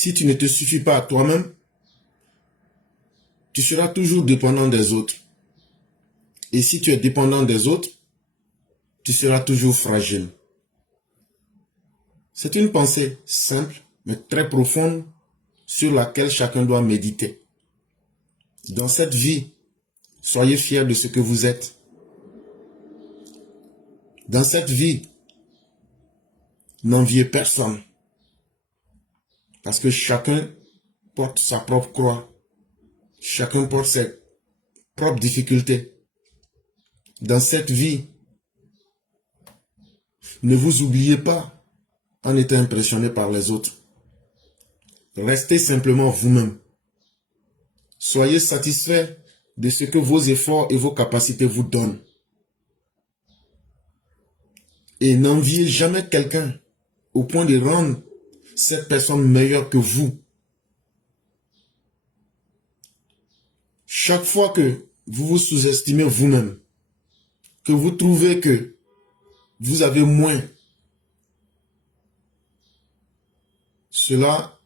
si tu ne te suffis pas à toi-même, tu seras toujours dépendant des autres. Et si tu es dépendant des autres, tu seras toujours fragile. C'est une pensée simple, mais très profonde, sur laquelle chacun doit méditer. Dans cette vie, soyez fiers de ce que vous êtes. Dans cette vie, n'enviez personne. Parce que chacun porte sa propre croix. Chacun porte ses propres difficultés. Dans cette vie, ne vous oubliez pas en étant impressionné par les autres. Restez simplement vous-même. Soyez satisfait de ce que vos efforts et vos capacités vous donnent. Et n'enviez jamais quelqu'un au point de rendre cette personne meilleure que vous. Chaque fois que vous vous sous-estimez vous-même, que vous trouvez que vous avez moins, cela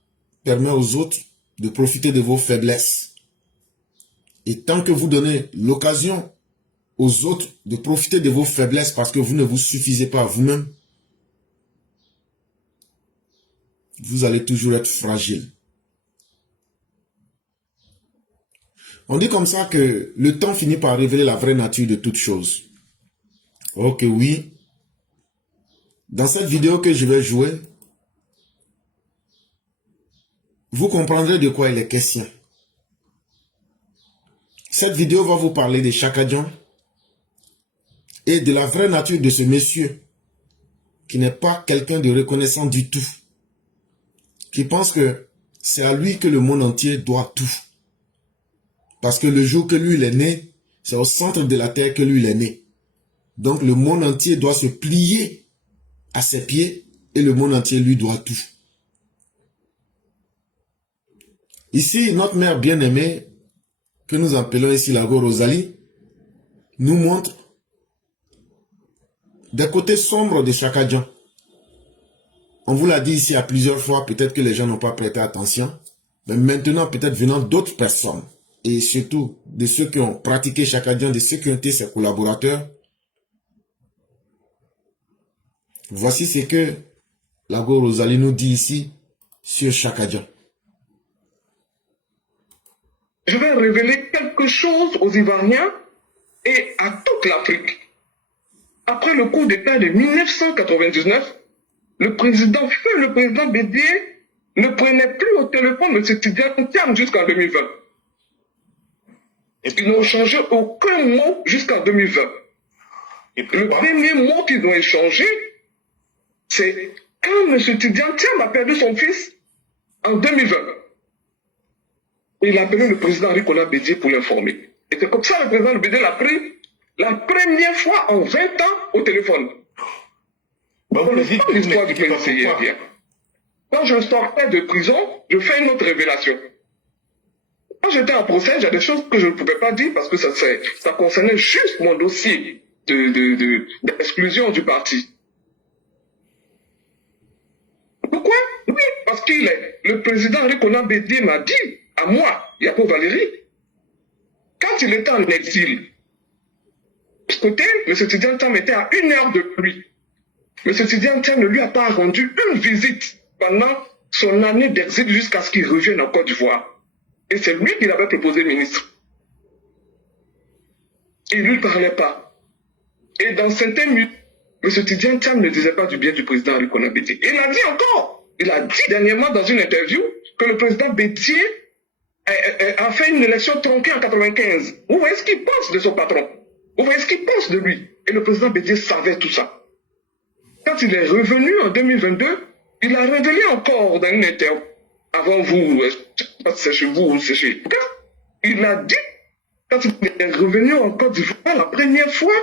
permet aux autres de profiter de vos faiblesses. Et tant que vous donnez l'occasion aux autres de profiter de vos faiblesses parce que vous ne vous suffisez pas à vous-même, vous allez toujours être fragile. On dit comme ça que le temps finit par révéler la vraie nature de toute chose. Ok, oui. Dans cette vidéo que je vais jouer, vous comprendrez de quoi il est question. Cette vidéo va vous parler de Chaka Dian et de la vraie nature de ce monsieur qui n'est pas quelqu'un de reconnaissant du tout, qui pense que c'est à lui que le monde entier doit tout. Parce que le jour que lui il est né, c'est au centre de la terre que lui il est né. Donc le monde entier doit se plier à ses pieds et le monde entier lui doit tout. Ici, notre mère bien-aimée, que nous appelons ici la Go Rosalie, nous montre des côtés sombres de Chaka Dian. On vous l'a dit ici à plusieurs fois, peut-être que les gens n'ont pas prêté attention, mais maintenant peut-être venant d'autres personnes, et surtout de ceux qui ont pratiqué Chaka Dian, de ceux qui ont été ses collaborateurs, voici ce que la Go Rosalie nous dit ici sur Chaka Dian. Je vais révéler quelque chose aux Ivoiriens et à toute l'Afrique. Après le coup d'État de 1999, le président Bédié ne prenait plus au téléphone M. Tidjane Thiam jusqu'en 2020. Ils n'ont changé aucun mot jusqu'en 2020. Le premier mot qu'ils ont échangé, c'est quand M. Tidjane Thiam a perdu son fils en 2020. Il a appelé le président Rikola Bédié pour l'informer. Et c'est comme ça que le président Bédié l'a pris la première fois en 20 ans au téléphone. Bon, l'histoire du président bien. Quand je sortais de prison, je fais une autre révélation. Quand j'étais en procès, j'ai des choses que je ne pouvais pas dire parce que ça concernait juste mon dossier d'exclusion du parti. Pourquoi? Oui, parce qu'il est. Le président Rikola Bédié m'a dit à moi, Yapo Valérie, quand il était en exil, de côté, M. Tidjane Thiam était à 1 heure de lui. M. Tidjane Thiam ne lui a pas rendu une visite pendant son année d'exil jusqu'à ce qu'il revienne en Côte d'Ivoire. Et c'est lui qui l'avait proposé ministre. Il ne lui parlait pas. Et dans certains minutes, M. Tidjane Thiam ne disait pas du bien du président Rikola Bédié. Et il a dit encore, il a dit dernièrement dans une interview que le président Bédié a fait une élection tronquée en 1995. Vous voyez ce qu'il pense de son patron. Vous voyez ce qu'il pense de lui. Et le président Bédié savait tout ça. Quand il est revenu en 2022, il a révélé encore dans une interview, avant vous, je ne sais pas si c'est chez vous ou c'est chez... Il a dit, quand il est revenu en Côte d'Ivoire, la première fois,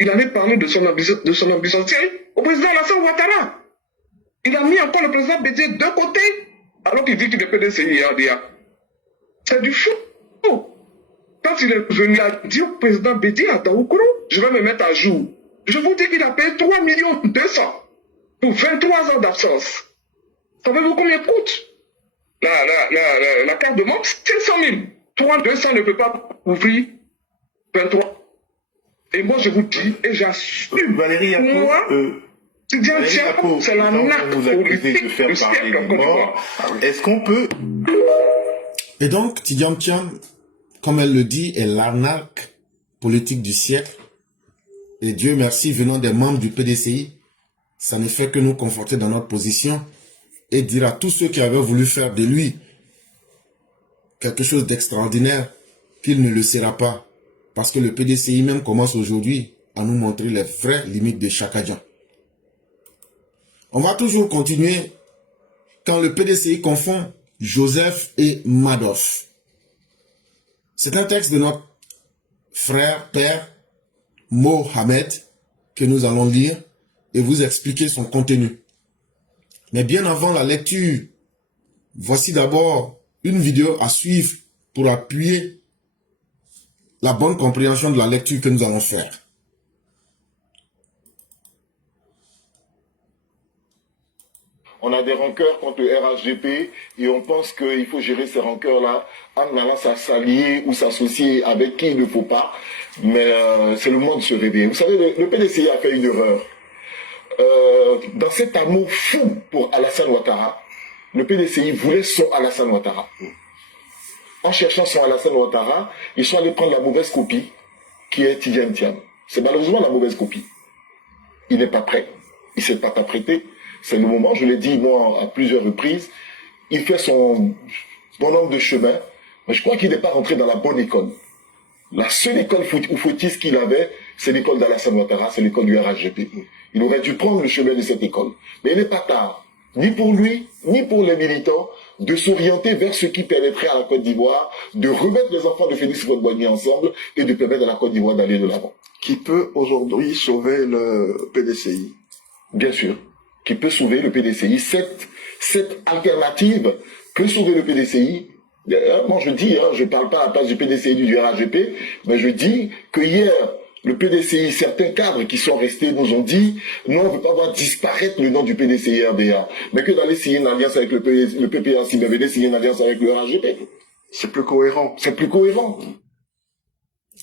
il allait parler de son ambition au président Alassane Ouattara. Il a mis encore le président Bédié de côté, alors qu'il dit qu'il est PDCI RDA. C'est du fou. Quand il est venu, il a dit au président Bédié à Taoukouros, je vais me mettre à jour. Je vous dis qu'il a payé 3 200 000 pour 23 ans d'absence. Savez-vous combien il coûte? la carte de membre, c'est 100 000. 200 ne peut pas couvrir 23. Et moi, je vous dis, et j'assume, Valérie Yapo, moi, c'est la nappe politique du siècle en Côte d'Ivoire. Est-ce qu'on peut... Et donc, Tidjam Thiam, comme elle le dit, est l'arnaque politique du siècle. Et Dieu merci, venant des membres du PDCI, ça ne fait que nous conforter dans notre position et dire à tous ceux qui avaient voulu faire de lui quelque chose d'extraordinaire qu'il ne le sera pas. Parce que le PDCI même commence aujourd'hui à nous montrer les vraies limites de Chakadjan. On va toujours continuer quand le PDCI confond Joseph et Madoff. C'est un texte de notre frère, père, Mohamed, que nous allons lire et vous expliquer son contenu. Mais bien avant la lecture, voici d'abord une vidéo à suivre pour appuyer la bonne compréhension de la lecture que nous allons faire. On a des rancœurs contre le RHDP et on pense qu'il faut gérer ces rancœurs-là en allant s'allier ou s'associer avec qui il ne faut pas. Mais c'est le moment de se réveiller. Vous savez, le PDCI a fait une erreur. Dans cet amour fou pour Alassane Ouattara, le PDCI voulait son Alassane Ouattara. En cherchant son Alassane Ouattara, ils sont allés prendre la mauvaise copie qui est Tidjam Thiam. C'est malheureusement la mauvaise copie. Il n'est pas prêt. Il ne s'est pas prêté. C'est le moment, je l'ai dit moi à plusieurs reprises, il fait son bonhomme de chemin, mais je crois qu'il n'est pas rentré dans la bonne école. La seule école footiste qu'il avait, c'est l'école d'Alassane Ouattara, c'est l'école du RHDP. Il aurait dû prendre le chemin de cette école. Mais il n'est pas tard, ni pour lui, ni pour les militants, de s'orienter vers ce qui permettrait à la Côte d'Ivoire de remettre les enfants de Félix Houphouët-Boigny ensemble et de permettre à la Côte d'Ivoire d'aller de l'avant. Qui peut aujourd'hui sauver le PDCI? Bien sûr, qui peut sauver le PDCI. Cette alternative peut sauver le PDCI. Moi je dis, je ne parle pas à la place du PDCI du RHDP, mais je dis que hier, le PDCI, certains cadres qui sont restés nous ont dit non, on ne veut pas voir disparaître le nom du PDCI RDA, mais que d'aller signer une alliance avec le PPA, s'il venait signer une alliance avec le RHDP. C'est plus cohérent. C'est plus cohérent.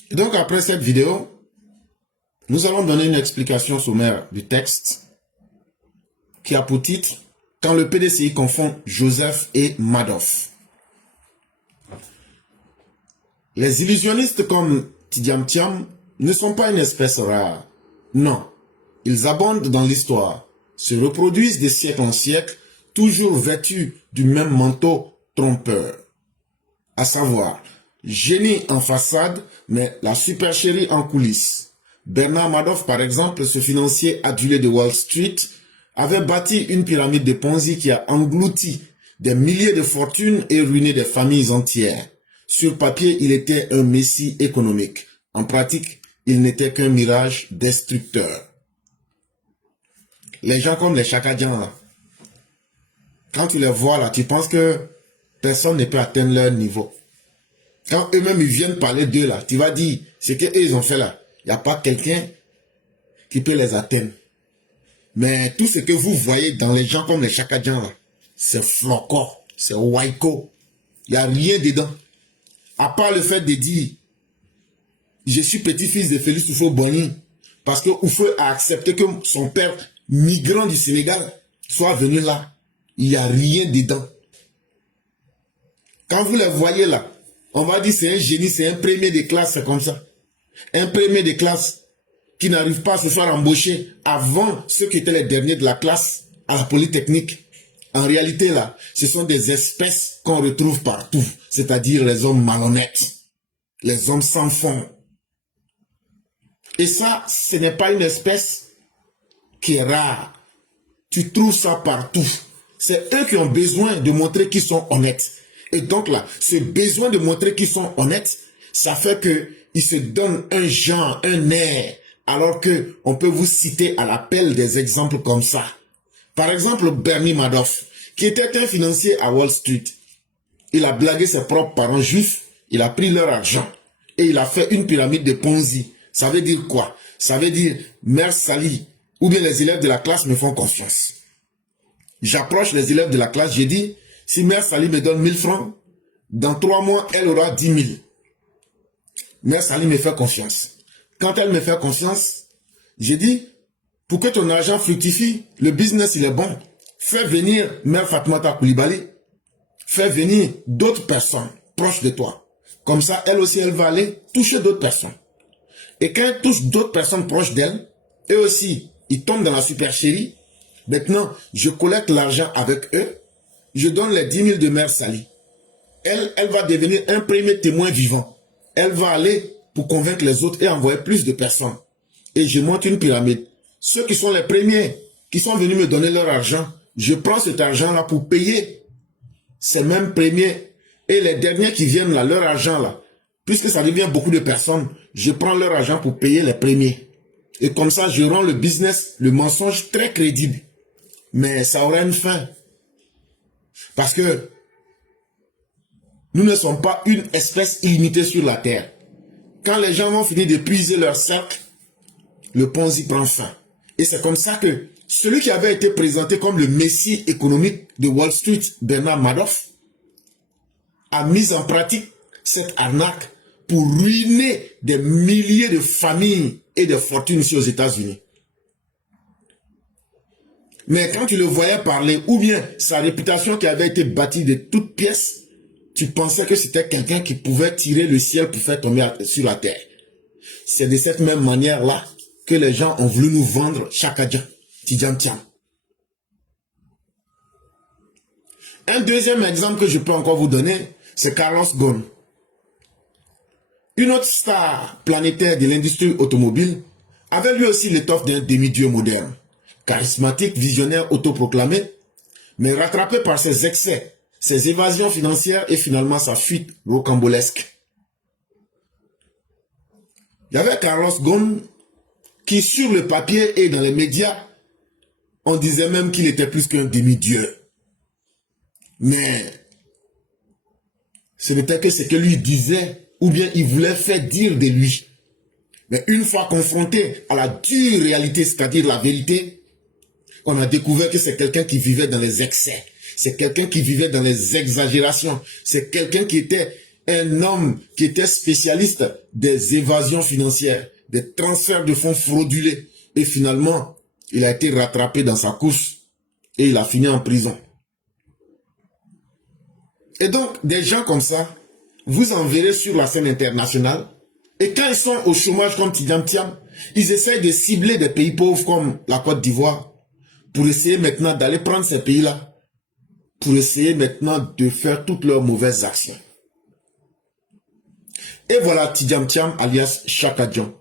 Et donc après cette vidéo, nous allons donner une explication sommaire du texte qui a pour titre « Quand le PDCI confond Joseph et Madoff ». Les illusionnistes comme Tidjam Thiam ne sont pas une espèce rare. Non, ils abondent dans l'histoire, se reproduisent de siècle en siècle, toujours vêtus du même manteau trompeur. À savoir, génie en façade, mais la supercherie en coulisses. Bernard Madoff, par exemple, ce financier adulé de Wall Street, avait bâti une pyramide de Ponzi qui a englouti des milliers de fortunes et ruiné des familles entières. Sur papier, il était un messie économique. En pratique, il n'était qu'un mirage destructeur. Les gens comme les Chakadjan, là, quand tu les vois là, tu penses que personne ne peut atteindre leur niveau. Quand eux-mêmes ils viennent parler d'eux là, tu vas dire, ce qu'eux ils ont fait là, il n'y a pas quelqu'un qui peut les atteindre. Mais tout ce que vous voyez dans les gens comme les Chakadjan là, c'est flocon, c'est waiko. Il n'y a rien dedans. À part le fait de dire, je suis petit-fils de Félix Houphouët-Boigny, parce que Houphouët a accepté que son père, migrant du Sénégal, soit venu là. Il n'y a rien dedans. Quand vous les voyez là, on va dire c'est un génie, c'est un premier de classe, c'est comme ça. Un premier de classe qui n'arrive pas à se faire embaucher avant ceux qui étaient les derniers de la classe à la Polytechnique. En réalité là, ce sont des espèces qu'on retrouve partout, c'est-à-dire les hommes malhonnêtes, les hommes sans fond. Et ça, ce n'est pas une espèce qui est rare. Tu trouves ça partout. C'est eux qui ont besoin de montrer qu'ils sont honnêtes. Et donc là, ce besoin de montrer qu'ils sont honnêtes, ça fait qu'ils se donnent un genre, un air, alors que on peut vous citer à l'appel des exemples comme ça. Par exemple, Bernie Madoff, qui était un financier à Wall Street. Il a blagué ses propres parents juifs, il a pris leur argent et il a fait une pyramide de Ponzi. Ça veut dire quoi? Ça veut dire, mère Sali, ou bien les élèves de la classe me font confiance. J'approche les élèves de la classe, je dis, Si Mère Sali me donne 1000 francs, dans 3 mois, elle aura 10 000. Mère Sali me fait confiance. Quand elle me fait confiance, j'ai dit, pour que ton argent fructifie, le business il est bon. Fais venir Mère Fatoumata Coulibaly, fais venir d'autres personnes proches de toi. Comme ça, elle aussi, elle va aller toucher d'autres personnes. Et quand elle touche d'autres personnes proches d'elle, eux aussi, ils tombent dans la supercherie. Maintenant, je collecte l'argent avec eux, je donne les 10 000 de Mère Sali. Elle va devenir un premier témoin vivant. Elle va aller pour convaincre les autres et envoyer plus de personnes. Et je monte une pyramide. Ceux qui sont les premiers, qui sont venus me donner leur argent, je prends cet argent-là pour payer ces mêmes premiers. Et les derniers qui viennent là, leur argent là, puisque ça devient beaucoup de personnes, je prends leur argent pour payer les premiers. Et comme ça, je rends le business, le mensonge très crédible. Mais ça aura une fin. Parce que nous ne sommes pas une espèce illimitée sur la terre. Quand les gens vont finir de puiser leur cercle, le Ponzi prend fin. Et c'est comme ça que celui qui avait été présenté comme le messie économique de Wall Street, Bernard Madoff, a mis en pratique cette arnaque pour ruiner des milliers de familles et de fortunes ici aux États-Unis. Mais quand tu le voyais parler, ou bien sa réputation qui avait été bâtie de toutes pièces, tu pensais que c'était quelqu'un qui pouvait tirer le ciel pour faire tomber sur la terre. C'est de cette même manière-là que les gens ont voulu nous vendre Chakadjan, Tidjam Thiam. Un deuxième exemple que je peux encore vous donner, c'est Carlos Ghosn. Une autre star planétaire de l'industrie automobile avait lui aussi l'étoffe d'un demi-dieu moderne. Charismatique, visionnaire, autoproclamé, mais rattrapé par ses excès, ses évasions financières et finalement sa fuite rocambolesque. Il y avait Carlos Ghosn qui, sur le papier et dans les médias, on disait même qu'il était plus qu'un demi-dieu. Mais ce n'était que ce que lui disait, ou bien il voulait faire dire de lui. Mais une fois confronté à la dure réalité, c'est-à-dire la vérité, on a découvert que c'est quelqu'un qui vivait dans les excès. C'est quelqu'un qui vivait dans les exagérations. C'est quelqu'un qui était un homme qui était spécialiste des évasions financières, des transferts de fonds fraudulés. Et finalement, il a été rattrapé dans sa course et il a fini en prison. Et donc, des gens comme ça, vous en verrez sur la scène internationale. Et quand ils sont au chômage comme Tidjam Thiam, ils essaient de cibler des pays pauvres comme la Côte d'Ivoire pour essayer maintenant d'aller prendre ces pays-là, pour essayer maintenant de faire toutes leurs mauvaises actions. Et voilà Tidjam Thiam alias Chakadjan,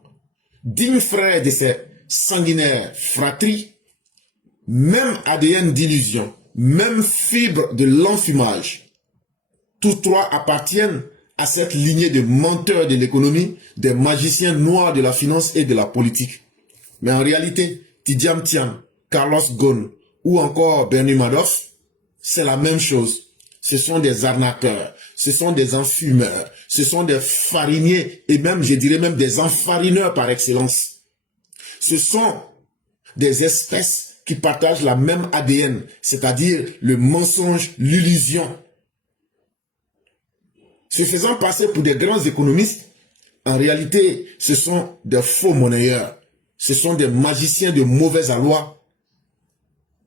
digne frère de ces sanguinaires fratries, même ADN d'illusion, même fibre de l'enfumage. Tous trois appartiennent à cette lignée de menteurs de l'économie, des magiciens noirs de la finance et de la politique. Mais en réalité, Tidjam Thiam, Carlos Ghosn ou encore Bernie Madoff, c'est la même chose. Ce sont des arnaqueurs, ce sont des enfumeurs, ce sont des fariniers et même, je dirais même des enfarineurs par excellence. Ce sont des espèces qui partagent la même ADN, c'est-à-dire le mensonge, l'illusion. Se faisant passer pour des grands économistes, en réalité, ce sont des faux monnayeurs. Ce sont des magiciens de mauvais aloi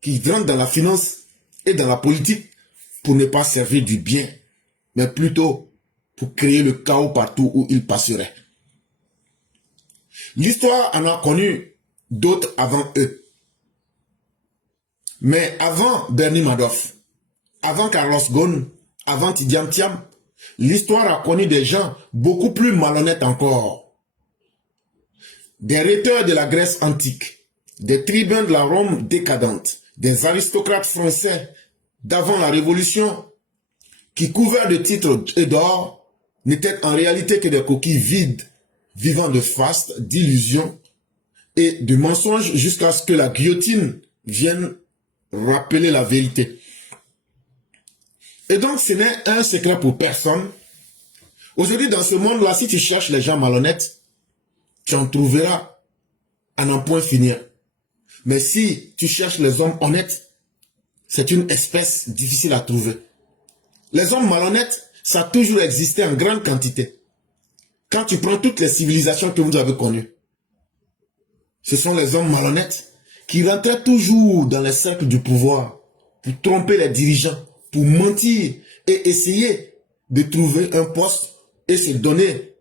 qui rentrent dans la finance et dans la politique pour ne pas servir du bien, mais plutôt pour créer le chaos partout où ils passeraient. L'histoire en a connu d'autres avant eux. Mais avant Bernie Madoff, avant Carlos Ghosn, avant Tidjam Thiam, l'histoire a connu des gens beaucoup plus malhonnêtes encore. Des rhéteurs de la Grèce antique, des tribuns de la Rome décadente, des aristocrates français d'avant la Révolution, qui couverts de titres et d'or, n'étaient en réalité que des coquilles vides, vivant de faste, d'illusions et de mensonges jusqu'à ce que la guillotine vienne rappeler la vérité. Et donc, ce n'est un secret pour personne. Aujourd'hui, dans ce monde-là, si tu cherches les gens malhonnêtes, tu en trouveras à n'en point finir. Mais si tu cherches les hommes honnêtes, c'est une espèce difficile à trouver. Les hommes malhonnêtes, ça a toujours existé en grande quantité. Quand tu prends toutes les civilisations que vous avez connues, ce sont les hommes malhonnêtes qui rentraient toujours dans les cercles du pouvoir pour tromper les dirigeants, pour mentir et essayer de trouver un poste et se donner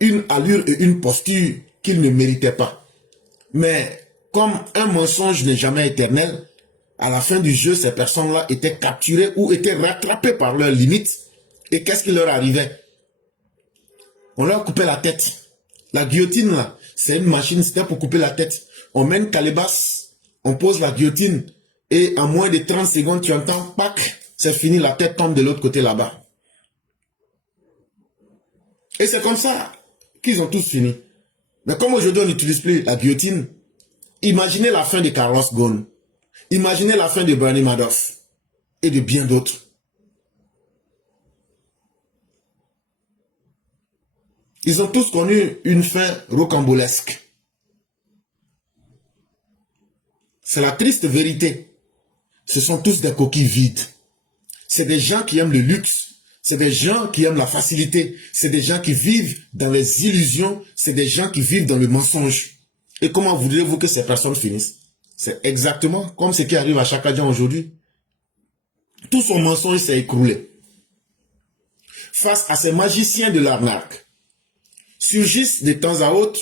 une allure et une posture qu'ils ne méritaient pas. Mais comme un mensonge n'est jamais éternel, à la fin du jeu, ces personnes-là étaient capturées ou étaient rattrapées par leurs limites. Et qu'est-ce qui leur arrivait? On leur coupait la tête. La guillotine, là, c'est une machine, c'était pour couper la tête. On met une calebasse, on pose la guillotine, et en moins de 30 secondes, tu entends, pac, c'est fini, la tête tombe de l'autre côté là-bas. Et c'est comme ça qu'ils ont tous fini. Mais comme aujourd'hui, on n'utilise plus la guillotine, imaginez la fin de Carlos Ghosn. Imaginez la fin de Bernie Madoff. Et de bien d'autres. Ils ont tous connu une fin rocambolesque. C'est la triste vérité. Ce sont tous des coquilles vides. C'est des gens qui aiment le luxe. C'est des gens qui aiment la facilité. C'est des gens qui vivent dans les illusions. C'est des gens qui vivent dans le mensonge. Et comment voudrez-vous que ces personnes finissent? C'est exactement comme ce qui arrive à Chaka Dian aujourd'hui. Tout son mensonge s'est écroulé. Face à ces magiciens de l'arnaque, surgissent de temps à autre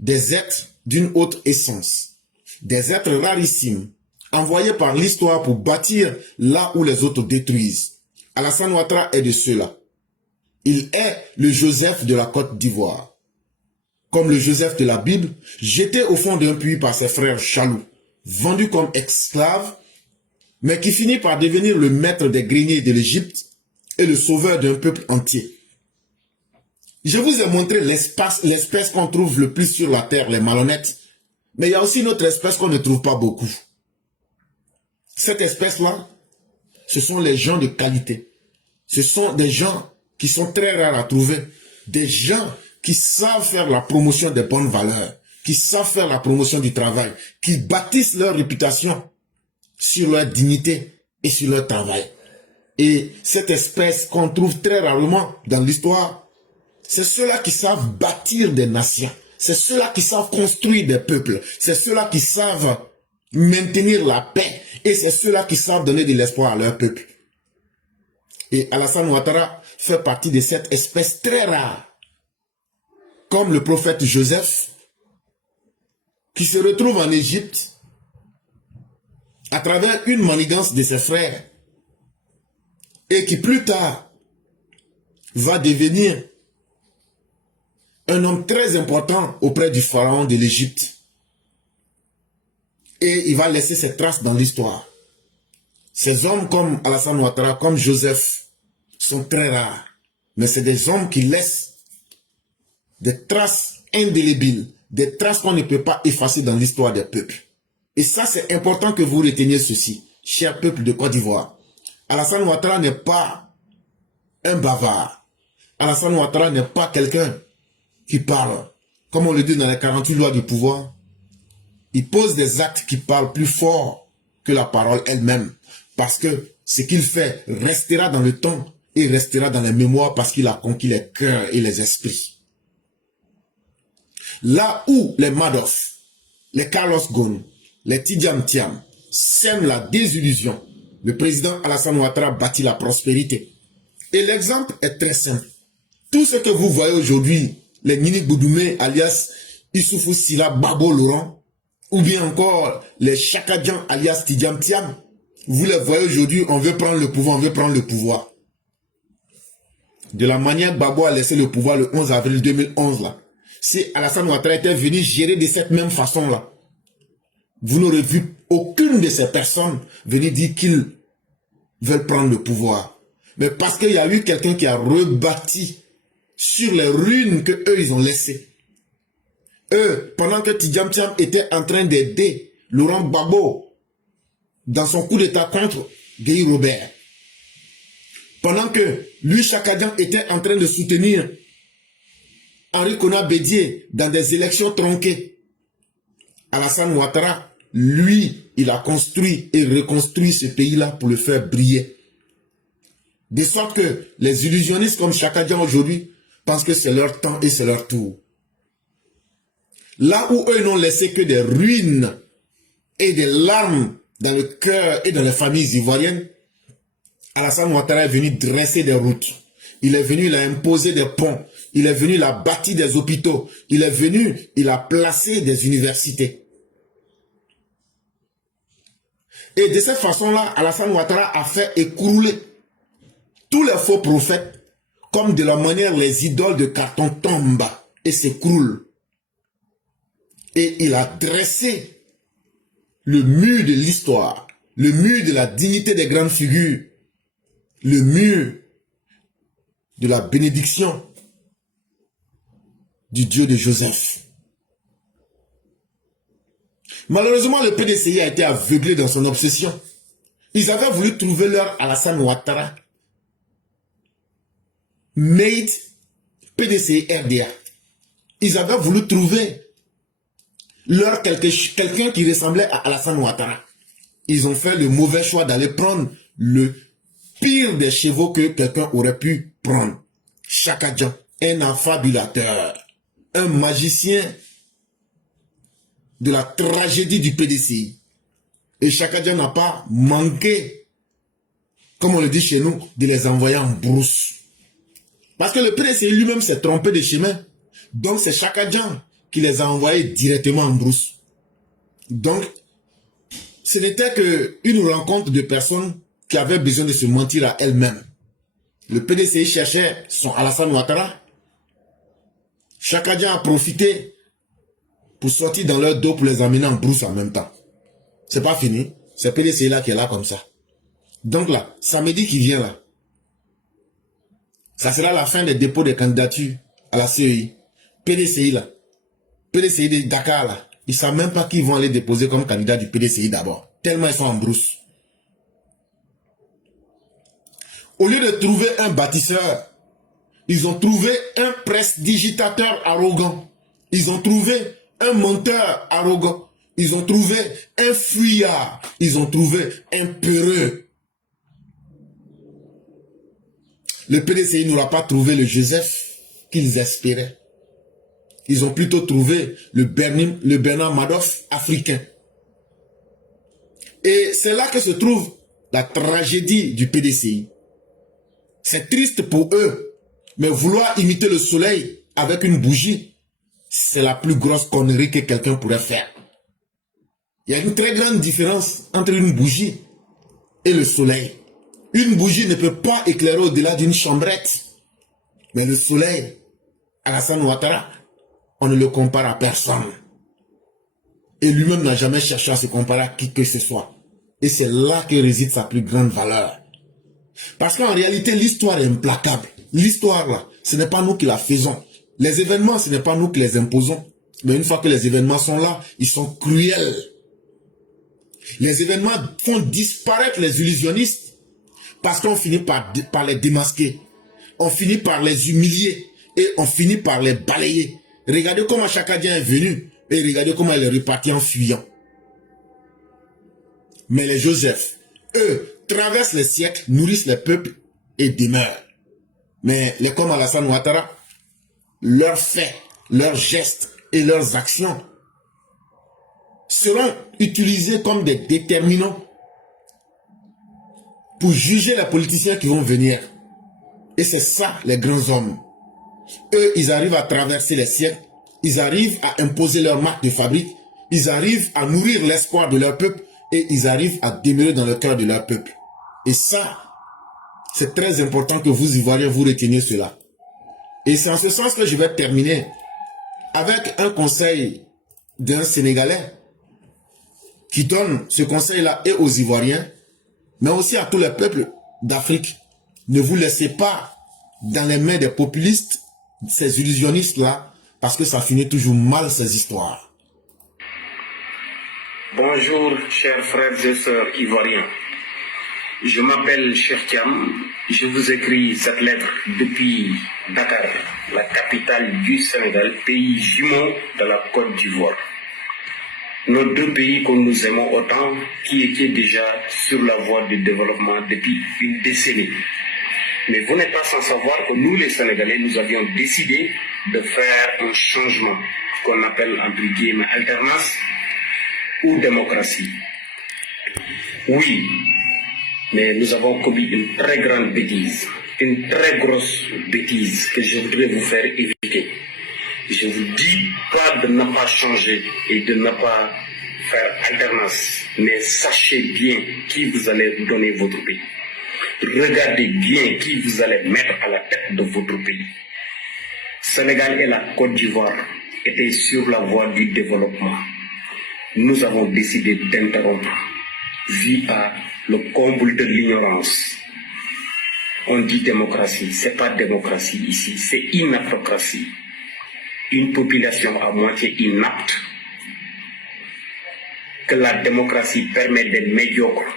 des êtres d'une autre essence. Des êtres rarissimes, envoyés par l'histoire pour bâtir là où les autres détruisent. Alassane Ouattara est de ceux-là. Il est le Joseph de la Côte d'Ivoire. Comme le Joseph de la Bible, jeté au fond d'un puits par ses frères jaloux, vendu comme esclave, mais qui finit par devenir le maître des greniers de l'Égypte et le sauveur d'un peuple entier. Je vous ai montré l'espèce qu'on trouve le plus sur la terre, les malhonnêtes, mais il y a aussi une autre espèce qu'on ne trouve pas beaucoup. Cette espèce-là, ce sont les gens de qualité. Ce sont des gens qui sont très rares à trouver. Des gens qui savent faire la promotion des bonnes valeurs, qui savent faire la promotion du travail, qui bâtissent leur réputation sur leur dignité et sur leur travail. Et cette espèce qu'on trouve très rarement dans l'histoire, c'est ceux-là qui savent bâtir des nations. C'est ceux-là qui savent construire des peuples. C'est ceux-là qui savent maintenir la paix. Et c'est ceux-là qui savent donner de l'espoir à leur peuple. Et Alassane Ouattara fait partie de cette espèce très rare. Comme le prophète Joseph, qui se retrouve en Égypte à travers une manigance de ses frères et qui plus tard va devenir un homme très important auprès du pharaon de l'Égypte. Et il va laisser ses traces dans l'histoire. Ces hommes comme Alassane Ouattara, comme Joseph, sont très rares. Mais c'est des hommes qui laissent des traces indélébiles, des traces qu'on ne peut pas effacer dans l'histoire des peuples. Et ça, c'est important que vous reteniez ceci, cher peuple de Côte d'Ivoire. Alassane Ouattara n'est pas un bavard. Alassane Ouattara n'est pas quelqu'un qui parle, comme on le dit dans les 48 lois du pouvoir. Il pose des actes qui parlent plus fort que la parole elle-même. Parce que ce qu'il fait restera dans le temps et restera dans les mémoires parce qu'il a conquis les cœurs et les esprits. Là où les Madoff, les Carlos Ghosn, les Tidjane Thiam sèment la désillusion, le président Alassane Ouattara bâtit la prospérité. Et l'exemple est très simple. Tout ce que vous voyez aujourd'hui, les Nini Boudoumé alias Issoufou Sila Babo Laurent, ou bien encore les Chaka Dian alias Tidjane Thiam, vous les voyez aujourd'hui, on veut prendre le pouvoir, on veut prendre le pouvoir. De la manière Babo a laissé le pouvoir le 11 avril 2011 là, si Alassane Ouattara était venu gérer de cette même façon là, vous n'aurez vu aucune de ces personnes venir dire qu'ils veulent prendre le pouvoir. Mais parce qu'il y a eu quelqu'un qui a rebâti sur les ruines que eux ils ont laissées. Eux, pendant que Tidjane Thiam était en train d'aider Laurent Gbagbo dans son coup d'état contre Guy Robert, pendant que lui, Chaka Dian, était en train de soutenir Henri Konan Bédié dans des élections tronquées, Alassane Ouattara, lui, il a construit et reconstruit ce pays-là pour le faire briller. De sorte que les illusionnistes comme Chaka Dian aujourd'hui pensent que c'est leur temps et c'est leur tour. Là où eux n'ont laissé que des ruines et des larmes dans le cœur et dans les familles ivoiriennes, Alassane Ouattara est venu dresser des routes. Il est venu, il a imposé des ponts. Il est venu, il a bâti des hôpitaux. Il est venu, il a placé des universités. Et de cette façon-là, Alassane Ouattara a fait écrouler tous les faux prophètes, comme de la manière les idoles de carton tombent et s'écroulent. Et il a dressé le mur de l'histoire, le mur de la dignité des grandes figures, le mur de la bénédiction du Dieu de Joseph. Malheureusement, le PDCI a été aveuglé dans son obsession. Ils avaient voulu trouver leur Alassane Ouattara made PDCI RDA. Ils avaient voulu trouver leur quelqu'un qui ressemblait à Alassane Ouattara. Ils ont fait le mauvais choix d'aller prendre le pire des chevaux que quelqu'un aurait pu prendre. Chaka Dian, un affabulateur, un magicien de la tragédie du PDCI. Et Chaka Dian n'a pas manqué, comme on le dit chez nous, de les envoyer en brousse. Parce que le PDCI lui-même s'est trompé de chemin. Donc c'est Chaka Dian qui les a envoyés directement en brousse. Donc, ce n'était qu'une rencontre de personnes qui avaient besoin de se mentir à elles-mêmes. Le PDCI cherchait son Alassane Ouattara. Chaka Dian a profité pour sortir dans leur dos pour les amener en brousse en même temps. C'est pas fini. C'est PDCI là qui est là comme ça. Donc là, samedi qui vient là, ça sera la fin des dépôts des candidatures à la CEI. PDCI là, PDCI de Dakar là, ils ne savent même pas qui vont aller déposer comme candidat du PDCI d'abord. Tellement ils sont en brousse. Au lieu de trouver un bâtisseur, ils ont trouvé un prestidigitateur arrogant. Ils ont trouvé un menteur arrogant. Ils ont trouvé un fuyard. Ils ont trouvé un peureux. Le PDCI n'aura pas trouvé le Joseph qu'ils espéraient. Ils ont plutôt trouvé le Bernard Madoff africain. Et c'est là que se trouve la tragédie du PDCI. C'est triste pour eux, mais vouloir imiter le soleil avec une bougie, c'est la plus grosse connerie que quelqu'un pourrait faire. Il y a une très grande différence entre une bougie et le soleil. Une bougie ne peut pas éclairer au-delà d'une chambrette. Mais le soleil, Alassane Ouattara, on ne le compare à personne. Et lui-même n'a jamais cherché à se comparer à qui que ce soit. Et c'est là que réside sa plus grande valeur. Parce qu'en réalité, l'histoire est implacable. L'histoire, là, ce n'est pas nous qui la faisons. Les événements, ce n'est pas nous qui les imposons. Mais une fois que les événements sont là, ils sont cruels. Les événements font disparaître les illusionnistes parce qu'on finit par les démasquer. On finit par les humilier et on finit par les balayer. Regardez comment Chaka Dian est venu et regardez comment elle est repartie en fuyant. Mais les Joseph, eux, traversent les siècles, nourrissent les peuples et demeurent. Mais les comme Alassane Ouattara, leurs faits, leurs gestes et leurs actions seront utilisés comme des déterminants pour juger les politiciens qui vont venir. Et c'est ça les grands hommes. Eux, ils arrivent à traverser les siècles, ils arrivent à imposer leur marque de fabrique, ils arrivent à nourrir l'espoir de leur peuple et ils arrivent à demeurer dans le cœur de leur peuple. Et ça, c'est très important que vous Ivoiriens vous reteniez cela. Et c'est en ce sens que je vais terminer avec un conseil d'un Sénégalais qui donne ce conseil-là et aux Ivoiriens, mais aussi à tous les peuples d'Afrique. Ne vous laissez pas dans les mains des populistes, ces illusionnistes-là, parce que ça finit toujours mal ces histoires. Bonjour, chers frères et sœurs ivoiriens. Je m'appelle Cheikh Thiam. Je vous écris cette lettre depuis Dakar, la capitale du Sénégal, pays jumeau de la Côte d'Ivoire. Nos deux pays que nous aimons autant, qui étaient déjà sur la voie du développement depuis une décennie. Mais vous n'êtes pas sans savoir que nous, les Sénégalais, nous avions décidé de faire un changement qu'on appelle entre guillemets alternance ou démocratie. Oui, mais nous avons commis une très grande bêtise, une très grosse bêtise que je voudrais vous faire éviter. Je vous dis pas de ne pas changer et de ne pas faire alternance, mais sachez bien qui vous allez donner votre pays. Regardez bien qui vous allez mettre à la tête de votre pays. Sénégal et la Côte d'Ivoire étaient sur la voie du développement. Nous avons décidé d'interrompre via le comble de l'ignorance. On dit démocratie, c'est pas démocratie ici, c'est inaptocratie. Une population à moitié inapte, que la démocratie permet des médiocres,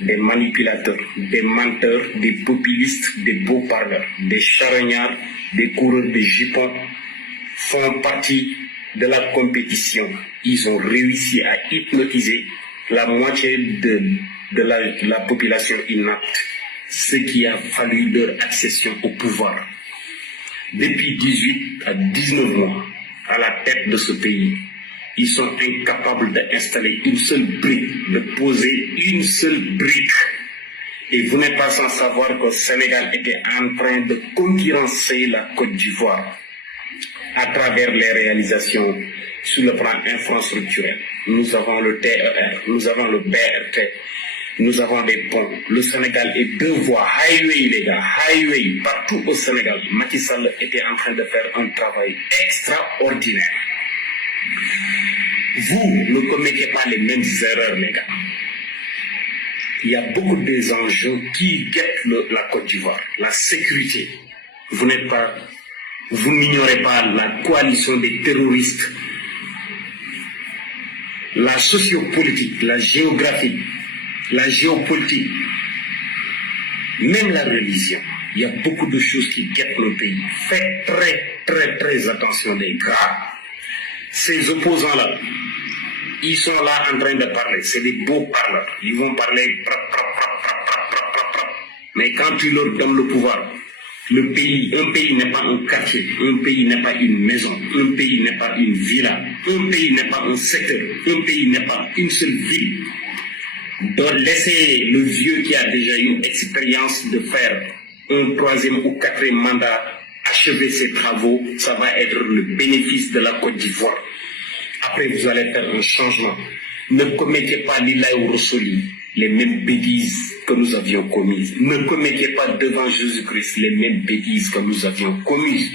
des manipulateurs, des menteurs, des populistes, des beaux parleurs, des charognards, des coureurs de jupons font partie de la compétition. Ils ont réussi à hypnotiser la moitié de la population inapte, ce qui a fallu leur accession au pouvoir. Depuis 18 à 19 mois, à la tête de ce pays, ils sont incapables d'installer une seule brique, de poser une seule brique. Et vous n'êtes pas sans savoir que le Sénégal était en train de concurrencer la Côte d'Ivoire à travers les réalisations sur le plan infrastructurel. Nous avons le TER, nous avons le BRT, nous avons des ponts. Le Sénégal est deux voies, highway les gars, highway partout au Sénégal. Macky Sall était en train de faire un travail extraordinaire. Vous ne commettez pas les mêmes erreurs, les gars. Il y a beaucoup des enjeux qui guettent la Côte d'Ivoire. La sécurité. Vous n'ignorez pas la coalition des terroristes. La sociopolitique, la géographie, la géopolitique, même la religion. Il y a beaucoup de choses qui guettent le pays. Faites très, très, très attention, les gars. Ces opposants-là, ils sont là en train de parler. C'est des beaux parleurs. Ils vont parler. Mais quand tu leur donnes le pouvoir, un pays n'est pas un quartier, un pays n'est pas une maison, un pays n'est pas une villa, un pays n'est pas un secteur, un pays n'est pas une seule ville. De laisser le vieux qui a déjà une expérience de faire un 3e ou 4e mandat achever ses travaux, ça va être le bénéfice de la Côte d'Ivoire. Après, vous allez faire un changement. Ne commettez pas l'Ilaï Rossoli, les mêmes bêtises que nous avions commises. Ne commettez pas devant Jésus-Christ les mêmes bêtises que nous avions commises.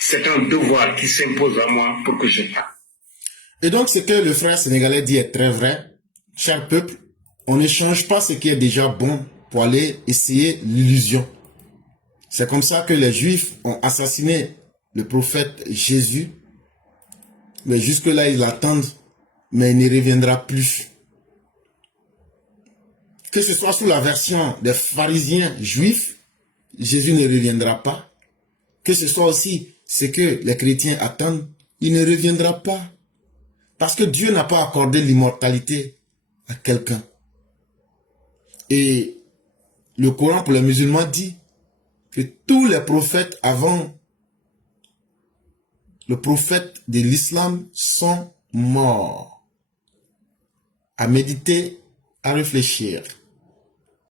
C'est un devoir qui s'impose à moi pour que je fasse. Et donc, ce que le frère sénégalais dit est très vrai. Cher peuple, on ne change pas ce qui est déjà bon pour aller essayer l'illusion. C'est comme ça que les Juifs ont assassiné le prophète Jésus. Mais jusque-là, ils l'attendent, mais il ne reviendra plus. Que ce soit sous la version des pharisiens juifs, Jésus ne reviendra pas. Que ce soit aussi ce que les chrétiens attendent, il ne reviendra pas. Parce que Dieu n'a pas accordé l'immortalité à quelqu'un. Et le Coran pour les musulmans dit que tous les prophètes avant le prophète de l'islam sont morts. À méditer, à réfléchir.